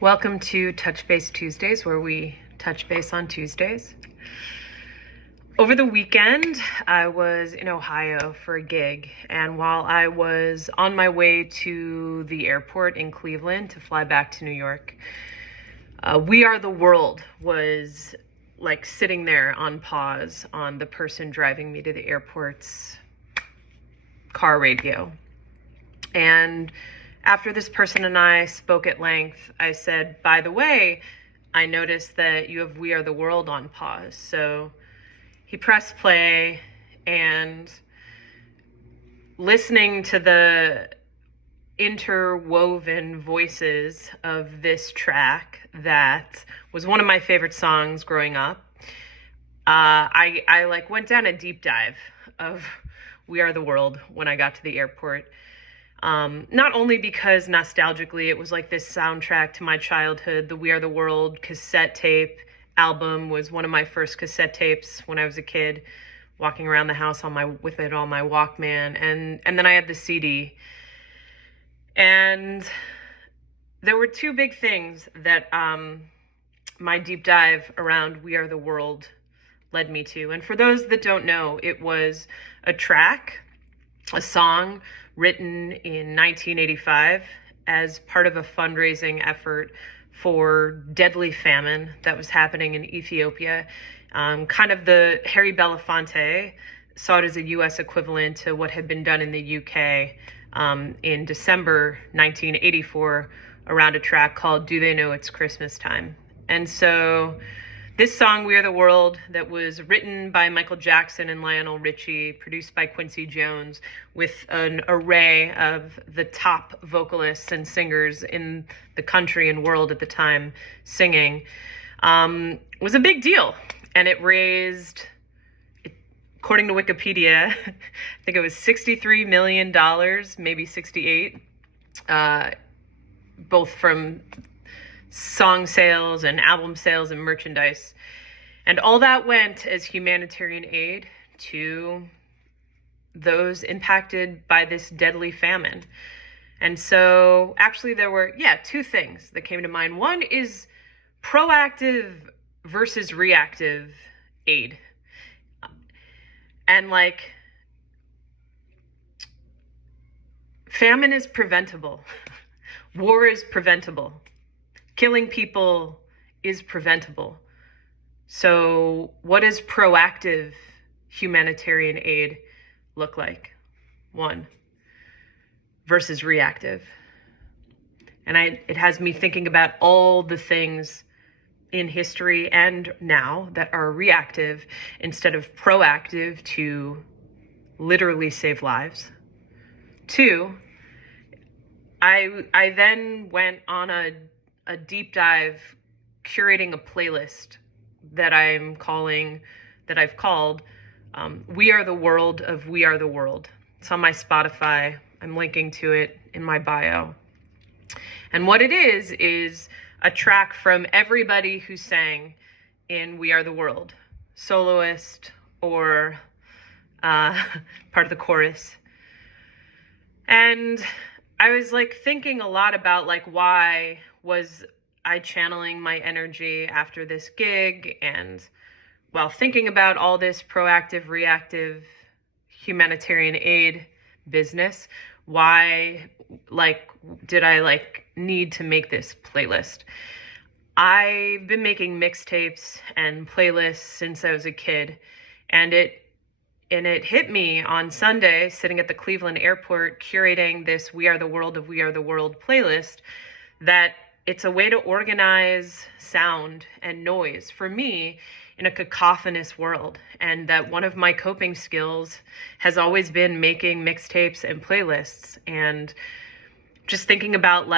Welcome to Touch Base Tuesdays, where we touch base on Tuesdays. Over the weekend, I was in Ohio for a gig, and while I was on my way to the airport in Cleveland to fly back to New York, We Are the World was like sitting there on pause on the person driving me to the airport's car radio. And after this person and I spoke at length, I said, by the way, I noticed that you have We Are the World on pause. So he pressed play, and listening to the interwoven voices of this track that was one of my favorite songs growing up, I went down a deep dive of We Are the World when I got to the airport. Not only because nostalgically it was like this soundtrack to my childhood. The We Are the World cassette tape album was one of my first cassette tapes when I was a kid, walking around the house with it on my Walkman, and then I had the CD. And there were two big things that my deep dive around We Are the World led me to. And for those that don't know, it was a song written in 1985 as part of a fundraising effort for deadly famine that was happening in Ethiopia. Kind of the Harry Belafonte saw it as a U.S. equivalent to what had been done in the U.K. In December 1984 around a track called Do They Know It's Christmas Time? And so this song, We Are the World, that was written by Michael Jackson and Lionel Richie, produced by Quincy Jones, with an array of the top vocalists and singers in the country and world at the time singing, was a big deal. And it raised, according to Wikipedia, I think it was $63 million, maybe 68, both from song sales and album sales and merchandise. And all that went as humanitarian aid to those impacted by this deadly famine. And so actually there were, two things that came to mind. One is proactive versus reactive aid. And famine is preventable. War is preventable. Killing people is preventable. So what does proactive humanitarian aid look like? One, versus reactive. And it has me thinking about all the things in history and now that are reactive instead of proactive to literally save lives. Two, I then went on a deep dive curating a playlist that I've called We Are the World of We Are the World. It's on my Spotify. I'm linking to it in my bio. And what it is a track from everybody who sang in We Are the World, soloist or part of the chorus. And I was thinking a lot about why was I channeling my energy after this gig, and while thinking about all this proactive, reactive humanitarian aid business, why did I need to make this playlist? I've been making mixtapes and playlists since I was a kid, and it hit me on Sunday sitting at the Cleveland airport curating this We Are the World of We Are the World playlist, that it's a way to organize sound and noise for me in a cacophonous world. And that one of my coping skills has always been making mixtapes and playlists. And just thinking about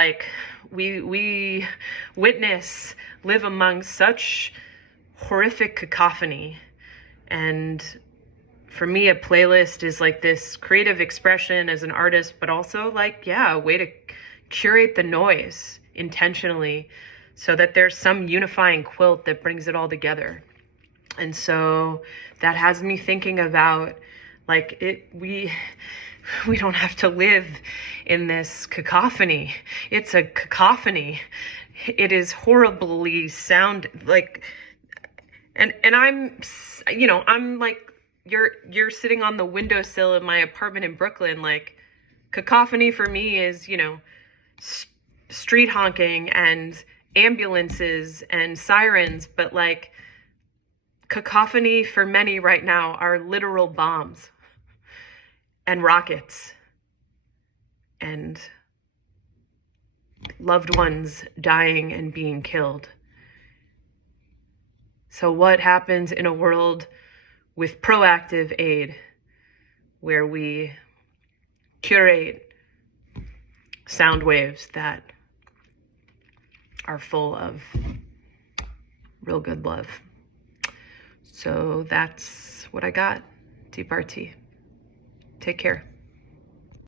we live among such horrific cacophony. And for me, a playlist is this creative expression as an artist, but also a way to curate the noise intentionally so that there's some unifying quilt that brings it all together. And so that has me thinking about We don't have to live in this cacophony. It's a cacophony. It is horribly sound like, and I'm, I'm like, you're sitting on the windowsill of my apartment in Brooklyn. Like, cacophony for me is, street honking and ambulances and sirens, but like, cacophony for many right now are literal bombs and rockets and loved ones dying and being killed. So what happens in a world with proactive aid, where we curate sound waves that are full of real good love? So that's what I got. Deep RT. Take care.